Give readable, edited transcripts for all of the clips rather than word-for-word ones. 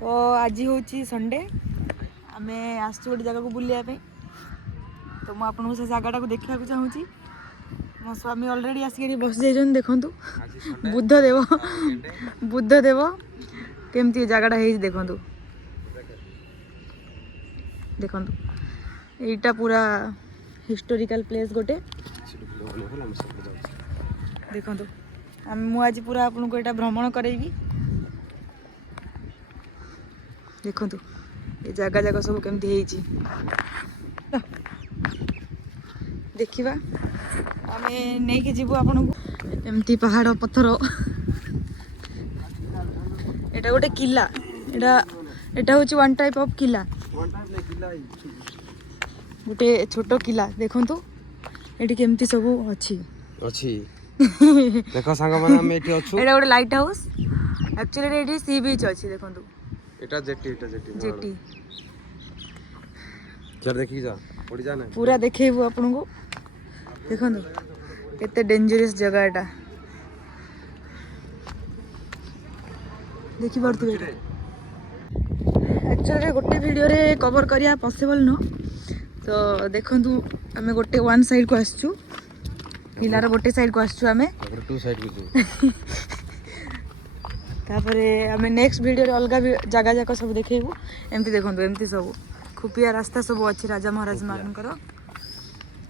तो आज हूँ संडे आम आस गोटे जगह को बुलाया तो मुझे आपको से जगटा को देखा चाहूँगी मो स्वामी अलरेडी आसिक बस जाइए देखु बुद्धदेव केमती जगटा है देखु देखु यहीटा पूरा हिस्टोरिकल प्लेस गोटे देखु मुझे पूरा आपको यहाँ भ्रमण करेबी देखु ये जगह जाक सब केमती देखा आम नहीं जीवु आपन को एमती पहाड़ पत्थर एटा गोटे किला एटा हूँ वन टाइप ऑफ किला गोटे छोट किला देखु ये केमती सब अच्छी देखो सांग माने हम एठी अछु एटा गोटे लाइट हाउस एक्चुअली एठी सी बीच अच्छी देखु एटा जेटी चल देखि जा पड़ी जा ना पूरा देखेबू आपन को देखु केते डेंजरस जगह एटा देखि पड़थि एक्चुअली गोटे वीडियो रे कवर करिया पॉसिबल न तो देखंतु आमे गोटे वन साइड को आसछु किलार गोटे साइड को आसछु आमे टू साइड को तापरे आमे नेक्स्ट वीडियो रे अलगा जगह जाक सब देखेबू एमती देखंतु एमती सब खुपिया रास्ता सब अच्छी राजा महाराज मानकर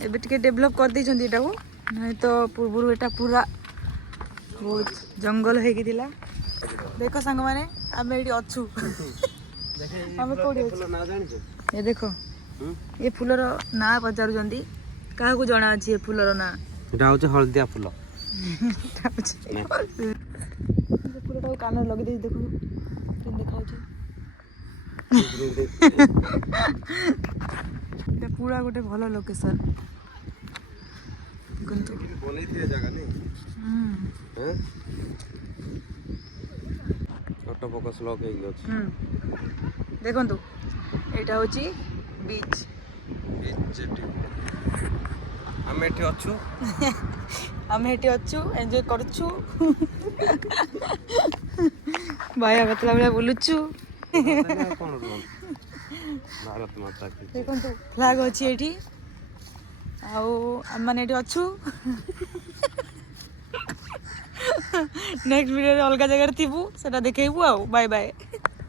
एबे टिके डेवलप कर दी छंती एटा को नहीं तो पूर्व एटा पूरा बहुत जंगल है कि दिला देखो संग माने आमे एटी अछु आमे कोडी अछु ये देखो ये फूलर ना पचारु जंदी काहा को जणा अछि ये फूलर ना एटा होचे हळदिया फूल फूलटा को कान लगे दे देखो केन देखाउ छी এটা পুরা গোটে ভালো লোকেশন কিন্তু বলেই দিয়ে জায়গা নেই হ্যাঁ অটো ফোকাস লক হই গছে দেখন্তু এটা হচ্ছে বিচ যেটি আমি এটি অছু আমি এটি অছু এনজয় করছু ভাইয়া বতলা বড়া বুলুছু কোন রোল भारत माता की देखो फ्लैग अच्छी ये आम मैंने अच्छु नेक्स्ट वीडियो अलग जगह थी से देखेबू बाय बाय।